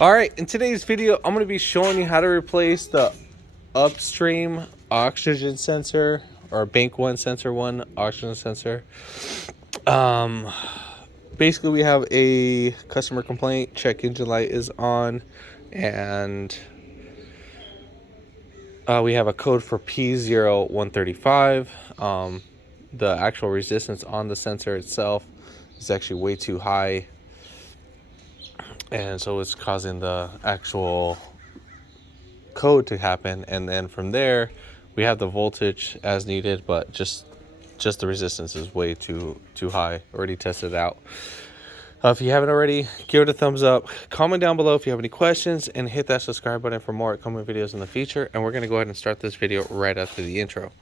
All right, in today's video, I'm going to be showing you how to replace the upstream oxygen sensor or bank one sensor one oxygen sensor. Basically, we have a customer complaint. Check engine light is on, and we have a code for p0135. The actual resistance on the sensor itself is actually way too high, and so it's causing the actual code to happen. And then from there, we have the voltage as needed, but just the resistance is way too high. Already tested it out. If you haven't already, give it a thumbs up, comment down below if you have any questions, and hit that subscribe button for more upcoming videos in the future. And we're going to go ahead and start this video right after the intro.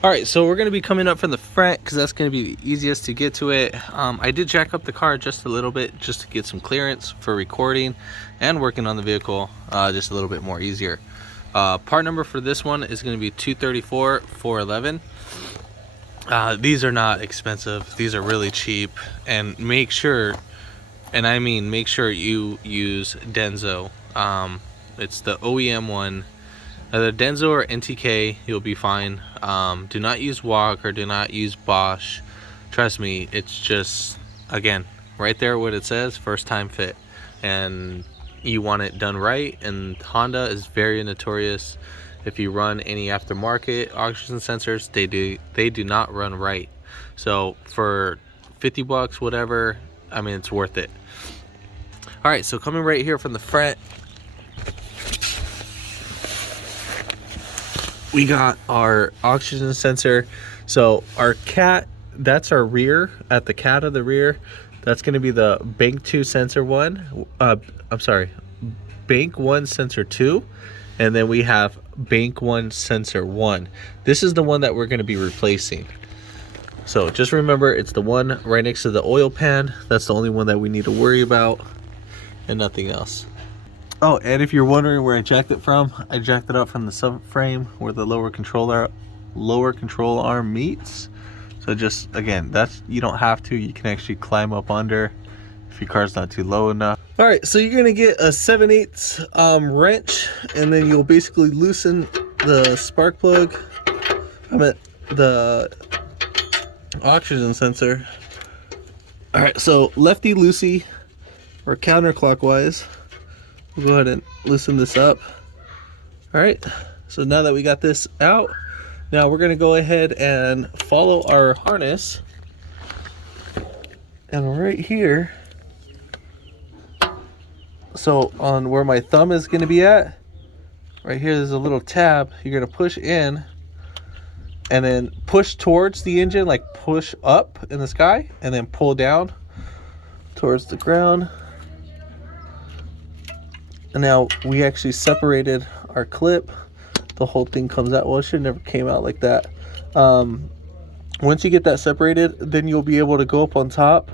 All right, so we're going to be coming up from the front because that's going to be the easiest to get to it. I did jack up the car just a little bit just to get some clearance for recording and working on the vehicle just a little bit more easier. Part number for this one is going to be 234-411. These are not expensive. These are really cheap. And make sure, and I mean make sure you use Denso. It's the OEM one. Either Denso or NTK, you'll be fine. Do not use Walk or do not use Bosch. Trust me, it's just, again, right there what it says, first time fit. And you want it done right, and Honda is very notorious. If you run any aftermarket oxygen sensors, they do not run right. So for 50 bucks, whatever, I mean, it's worth it. All right, so coming right here from the front, we got our oxygen sensor. So our cat, that's our rear. At the cat of the rear, that's going to be the bank 2 sensor 1. I'm sorry, bank 1 sensor 2, and then we have bank 1 sensor 1. This is the one that we're going to be replacing. So just remember, it's the one right next to the oil pan. That's the only one that we need to worry about, and nothing else. Oh, and if you're wondering where I jacked it from, I jacked it up from the subframe where the lower control arm meets. So just, again, that's, you don't have to, you can actually climb up under if your car's not too low enough. All right, so you're gonna get a 7/8 wrench, and then you'll basically loosen the spark plug. The oxygen sensor. All right, so lefty loosey or counterclockwise. We'll go ahead and loosen this up. All right, so now that we got this out, now we're gonna go ahead and follow our harness. And right here, so on where my thumb is gonna be at, right here there's a little tab. You're gonna push in and then push towards the engine, like push up in the sky, and then pull down towards the ground. And now we actually separated our clip. The whole thing comes out. Well, it should never came out like that. Once you get that separated, then you'll be able to go up on top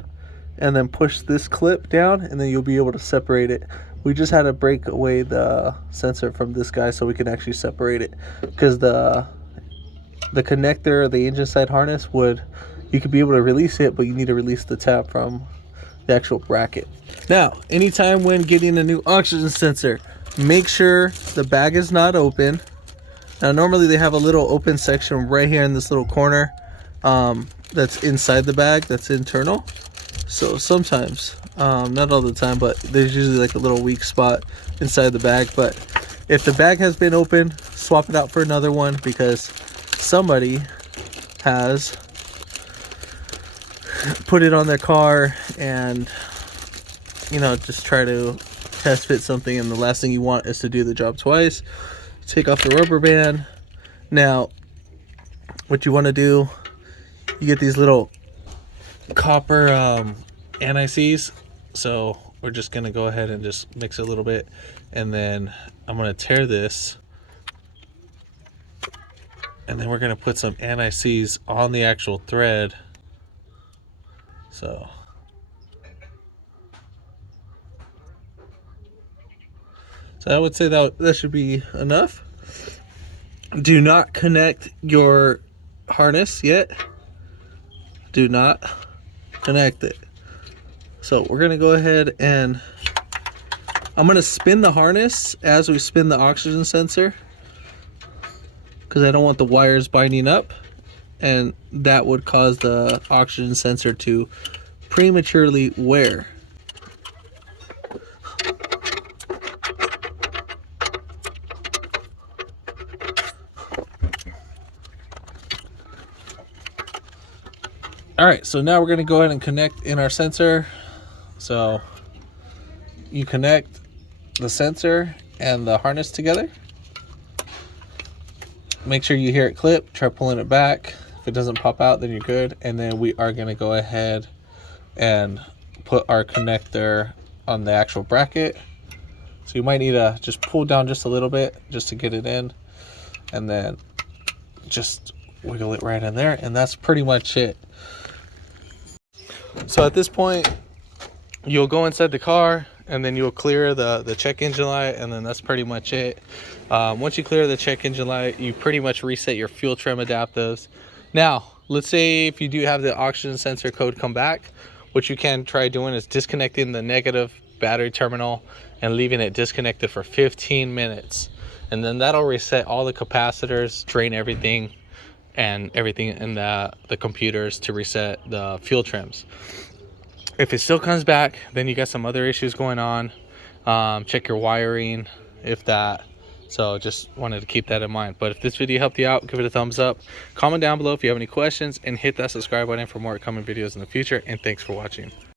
and then push this clip down, and then you'll be able to separate it. We just had to break away the sensor from this guy so we can actually separate it, because the connector, the engine side harness, you could be able to release it, but you need to release the tab from the actual bracket. Now, anytime when getting a new oxygen sensor, make sure the bag is not open. Now, normally they have a little open section right here in this little corner that's inside the bag, that's internal. So sometimes, not all the time, but there's usually like a little weak spot inside the bag. But if the bag has been open, swap it out for another one, because somebody has put it on their car and, you know, just try to test fit something, and the last thing you want is to do the job twice. Take off the rubber band. Now, what you want to do, you get these little copper anti-seize. So we're just gonna go ahead and just mix it a little bit, and then I'm gonna tear this, and then we're gonna put some anti-seize on the actual thread. So I would say that should be enough. Do not connect your harness yet. Do not connect it. So we're gonna go ahead and I'm gonna spin the harness as we spin the oxygen sensor, because I don't want the wires binding up, and that would cause the oxygen sensor to prematurely wear. All right, so now we're gonna go ahead and connect in our sensor. So you connect the sensor and the harness together. Make sure you hear it clip, try pulling it back. If it doesn't pop out, then you're good. And then we are gonna go ahead and put our connector on the actual bracket. So you might need to just pull down just a little bit just to get it in, and then just wiggle it right in there, and that's pretty much it. So at this point, you'll go inside the car and then you'll clear the check engine light, and then that's pretty much it. Once you clear the check engine light, you pretty much reset your fuel trim adapters. Now, let's say if you do have the oxygen sensor code come back, what you can try doing is disconnecting the negative battery terminal and leaving it disconnected for 15 minutes. And then that'll reset all the capacitors, drain everything, and everything in the computers to reset the fuel trims. If it still comes back, then you got some other issues going on. Check your wiring, if that. So just wanted to keep that in mind. But if this video helped you out, give it a thumbs up. Comment down below if you have any questions, and hit that subscribe button for more upcoming videos in the future. And thanks for watching.